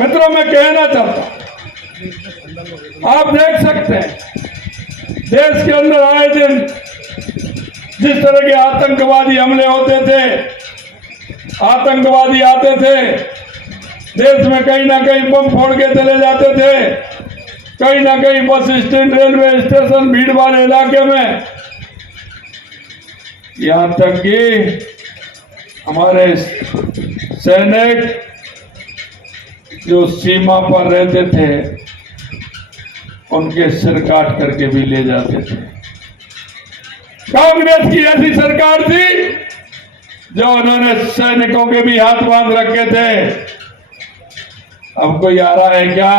मित्रों, मैं कहना चाहता हूं, आप देख सकते हैं देश के अंदर आए दिन जिस तरह के आतंकवादी हमले होते थे, आतंकवादी आते थे, देश में कहीं ना कहीं बम फोड़ के चले जाते थे, कहीं ना कहीं बस स्टैंड, रेलवे स्टेशन, भीड़ वाले इलाके में, यहां तक कि हमारे सैनिक जो सीमा पर रहते थे उनके सिर काट करके भी ले जाते थे। कांग्रेस की ऐसी सरकार थी जो उन्होंने सैनिकों के भी हाथ बांध रखे थे। अब कोई आ रहा है क्या?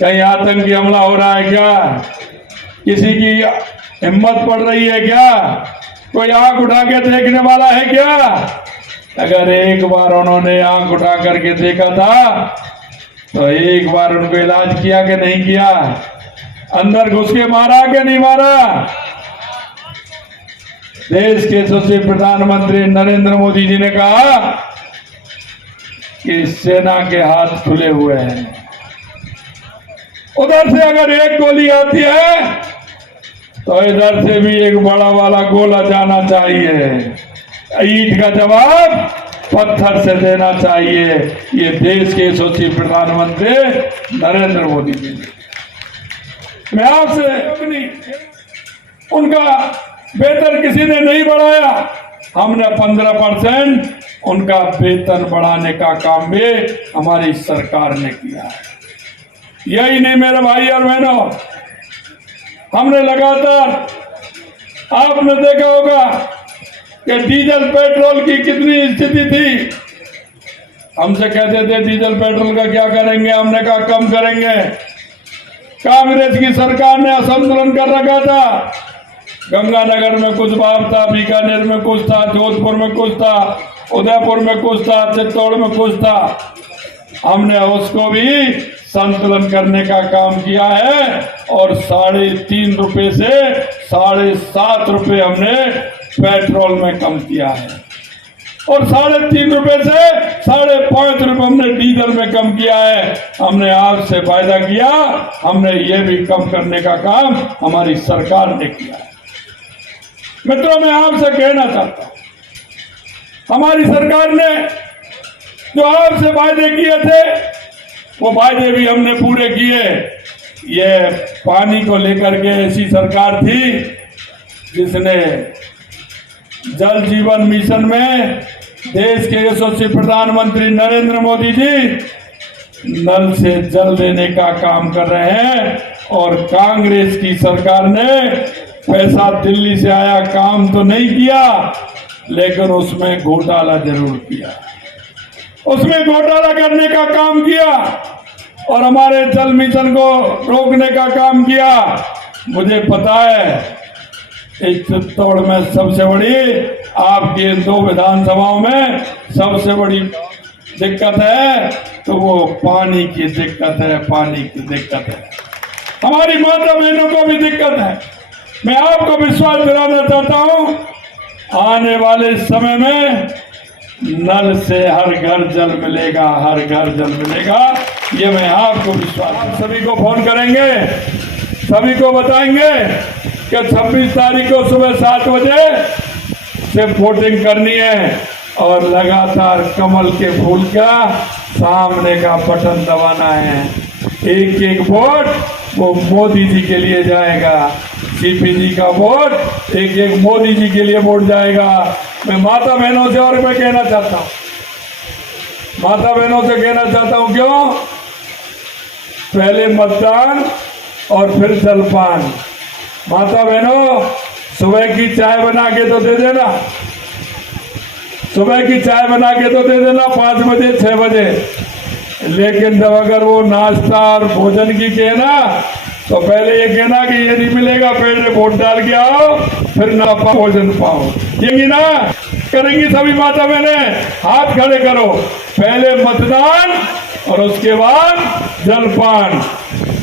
कहीं आतंकी हमला हो रहा है क्या? किसी की हिम्मत पड़ रही है क्या? कोई आंख उठा के देखने वाला है क्या? अगर एक बार उन्होंने आंख उठा करके देखा था तो एक बार उनको इलाज किया कि नहीं किया? अंदर घुस के मारा कि नहीं मारा? देश के यशस्वी प्रधानमंत्री नरेंद्र मोदी जी ने कहा कि सेना के हाथ खुले हुए हैं। उधर से अगर एक गोली आती है तो इधर से भी एक बड़ा वाला गोला जाना चाहिए। ईंट का जवाब पत्थर से देना चाहिए। ये देश के यशस्वी प्रधानमंत्री नरेंद्र मोदी जी। मैं आपसे उनका वेतन किसी ने नहीं बढ़ाया, हमने 15% उनका वेतन बढ़ाने का काम भी हमारी सरकार ने किया है। यही नहीं मेरे भाई और बहनों, हमने लगातार, आपने देखा होगा कि डीजल पेट्रोल की कितनी स्थिति थी। हमसे कहते थे डीजल पेट्रोल का क्या करेंगे, हमने कहा कम करेंगे। कांग्रेस की सरकार ने असंतुलन कर रखा था। गंगानगर में कुछ भाव था, बीकानेर में कुछ था, जोधपुर में कुछ था, उदयपुर में कुछ था, चित्तौड़ में कुछ था। हमने उसको भी संतुलन करने का काम किया है और 3.5 रुपए से 7.5 रुपए हमने पेट्रोल में कम किया है और 3.5 रुपए से 5.5 रुपए हमने डीजल में कम किया है। हमने आपसे वायदा किया, हमने ये भी कम करने का काम हमारी सरकार ने किया है। मित्रों, मैं आपसे कहना चाहता हूं, हमारी सरकार ने जो आपसे वायदे किए थे वो वायदे भी हमने पूरे किए। ये पानी को लेकर के ऐसी सरकार थी जिसने जल जीवन मिशन में देश के यशस्वी प्रधानमंत्री नरेंद्र मोदी जी नल से जल देने का काम कर रहे हैं और कांग्रेस की सरकार ने पैसा दिल्ली से आया, काम तो नहीं किया, लेकिन उसमें घोटाला जरूर किया। उसमें घोटाला करने का काम किया और हमारे जल मिशन को रोकने का काम किया। मुझे पता है इस चित्तौड़ में सबसे बड़ी, आपकी 2 विधानसभाओं में सबसे बड़ी दिक्कत है तो वो पानी की दिक्कत है। पानी की दिक्कत है, हमारी माता बहनों को भी दिक्कत है। मैं आपको विश्वास दिलाना चाहता हूं, आने वाले समय में नल से हर घर जल मिलेगा, हर घर जल मिलेगा, ये मैं आपको विश्वास। आप सभी को फोन करेंगे, सभी को बताएंगे कि 26 तारीख को सुबह 7 बजे से वोटिंग करनी है और लगातार कमल के फूल का सामने का बटन दबाना है। एक एक वोट वो मोदी जी के लिए जाएगा। सीपी जी का वोट एक एक मोदी जी के लिए वोट जाएगा। मैं माता बहनों से और मैं कहना चाहता हूँ, माता बहनों से कहना चाहता हूँ, क्यों? पहले मतदान और फिर जलपान। माता बहनों, सुबह की चाय बना के तो दे देना, सुबह की चाय बना के तो दे देना 5 बजे 6 बजे, लेकिन जब अगर वो नाश्ता और भोजन की कहना तो पहले ये कहना कि ये नहीं मिलेगा, पहले वोट डाल के आओ फिर ना भोजन पाओ। ये ना करेंगी सभी माता बहने, हाथ खड़े करो। पहले मतदान और उसके बाद जलपान।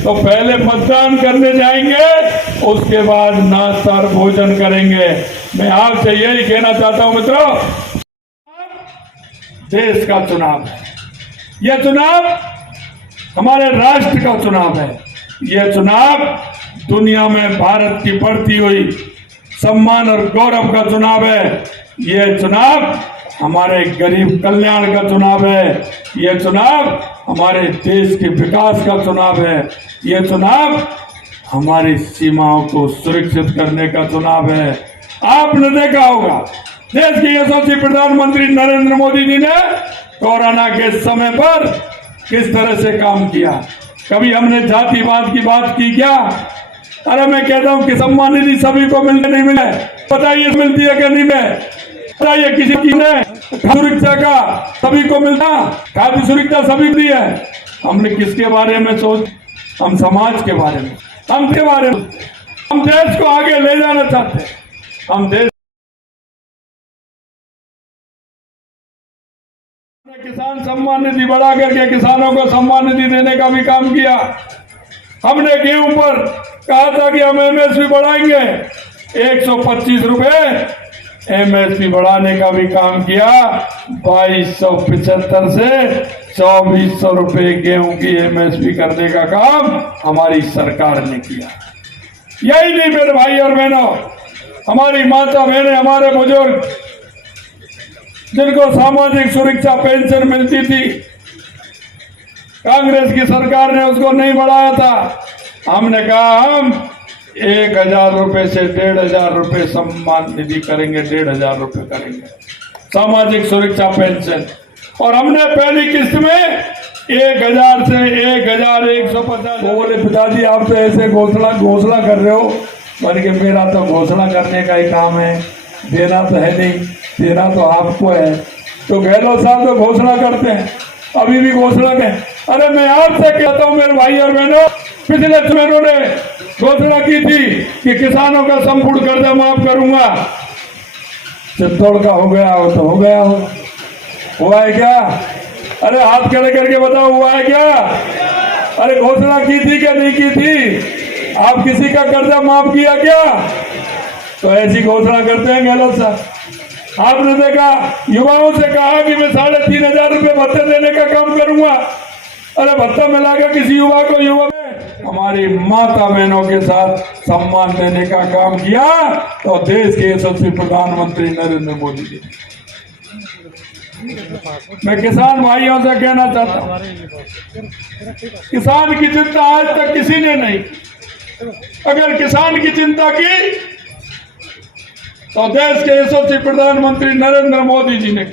तो पहले मतदान करने जाएंगे, उसके बाद नाश्ता और भोजन करेंगे। मैं आपसे यही कहना चाहता हूं मित्रों, देश का चुनाव है, यह चुनाव हमारे राष्ट्र का चुनाव है। यह चुनाव दुनिया में भारत की बढ़ती हुई सम्मान और गौरव का चुनाव है। यह चुनाव हमारे गरीब कल्याण का चुनाव है। यह चुनाव हमारे देश के विकास का चुनाव है। यह चुनाव हमारी सीमाओं को सुरक्षित करने का चुनाव है। आपने देखा होगा देश के यशस्वी प्रधानमंत्री नरेंद्र मोदी जी ने कोरोना के समय पर किस तरह से काम किया। कभी हमने जातिवाद की बात की क्या? अरे मैं कहता हूँ कि सम्मान निधि सभी को मिलने नहीं मिले, बताइए मिलती है कि नहीं मिले? बताइए किसी की ने सुरक्षा का सभी को मिलता, खाद्य सुरक्षा सभी दी है। हमने किसके बारे में सोच? हम समाज के बारे में, हम के बारे में, हम देश को आगे ले जाना चाहते हैं। हम देश किसान सम्मान निधि बढ़ा करके किसानों को सम्मान निधि देने का भी काम किया। हमने गेहूं पर कहा था कि हम एमएसपी बढ़ाएंगे, 125 रुपए एमएसपी बढ़ाने का भी काम किया। 2275 से 2400 रुपए गेहूं की एमएसपी करने का काम हमारी सरकार ने किया। यही नहीं मेरे भाई और बहनों, हमारी माता बहनें, हमारे बुजुर्ग जिनको सामाजिक सुरक्षा पेंशन मिलती थी, कांग्रेस की सरकार ने उसको नहीं बढ़ाया था। हमने कहा हम 1000 रुपए से 1500 रुपए सम्मान निधि करेंगे, 1500 रुपए करेंगे सामाजिक सुरक्षा पेंशन। और हमने पहली किस्त में 1000 से 1150। वो बोले पिताजी आप तो ऐसे घोषणा कर रहे हो, बल्कि मेरा तो घोषणा करने का ही काम है, देना तो है नहीं, देना तो आपको है। तो गहलोत साहब तो घोषणा करते हैं, अभी भी घोषणा करें। अरे मैं आपसे कहता हूं मेरे भाई और बहनों, पिछले चुनावों ने घोषणा की थी कि किसानों का संपूर्ण कर्जा माफ करूंगा। चित्तौड़ का हो गया हो तो हो गया हो, हुआ है क्या? अरे हाथ खड़े करके बताओ, हुआ है क्या? अरे घोषणा की थी क्या नहीं की थी? आप किसी का कर्जा माफ किया क्या? तो ऐसी घोषणा करते हैं गहलोत साहब। आपने देखा युवाओं से कहा कि मैं 3500 रुपये भत्ते देने का काम करूंगा। अरे भत्ता मिलाकर किसी युवा को युवा में हमारी माता बहनों के साथ सम्मान देने का काम किया तो देश के यशस्वी प्रधानमंत्री नरेंद्र मोदी जी। मैं किसान भाइयों से कहना चाहता हूं, किसान की चिंता आज तक किसी ने नहीं। अगर किसान की चिंता की तो देश के यशस्वी प्रधानमंत्री नरेंद्र मोदी जी ने